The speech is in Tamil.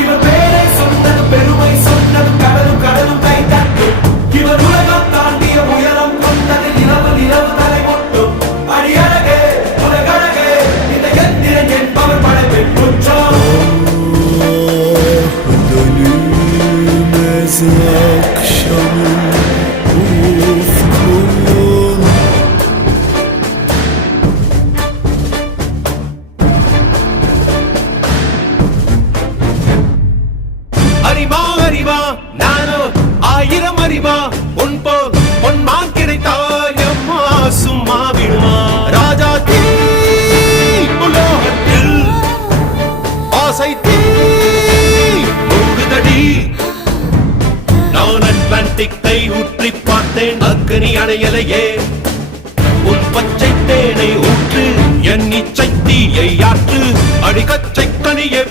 இவர் பேரை சொன்னது பெருமை சொன்னது கடலும் கடலும் கை தட்டும் இவர் உலகம் தாண்டிய உயரம் கொண்டது நிலவு நிலவு தலை மொட்டும் அடியழகே உலகழகே இந்த எந்திரன் என்பவர் படைப்பின் குற்றம் Dönülmez akşamın ufkun அறிவா அறிவா நானோ ஆயிரம் அறிவா உன் போல் பொன்மான் கிடைத்தாயம்மா சும்மா விடுமா ராஜா தீ உலோகத்தில் ஆசை தீ மூடுதடி நான் அட்லாண்டிக்கை ஊற்றி பார்த்தேன் அக்னி அணையலையே உன் பச்சை தேனை ஊற்று என் இச்சை தீயை ஆற்று அடிக்கச்சை கனியே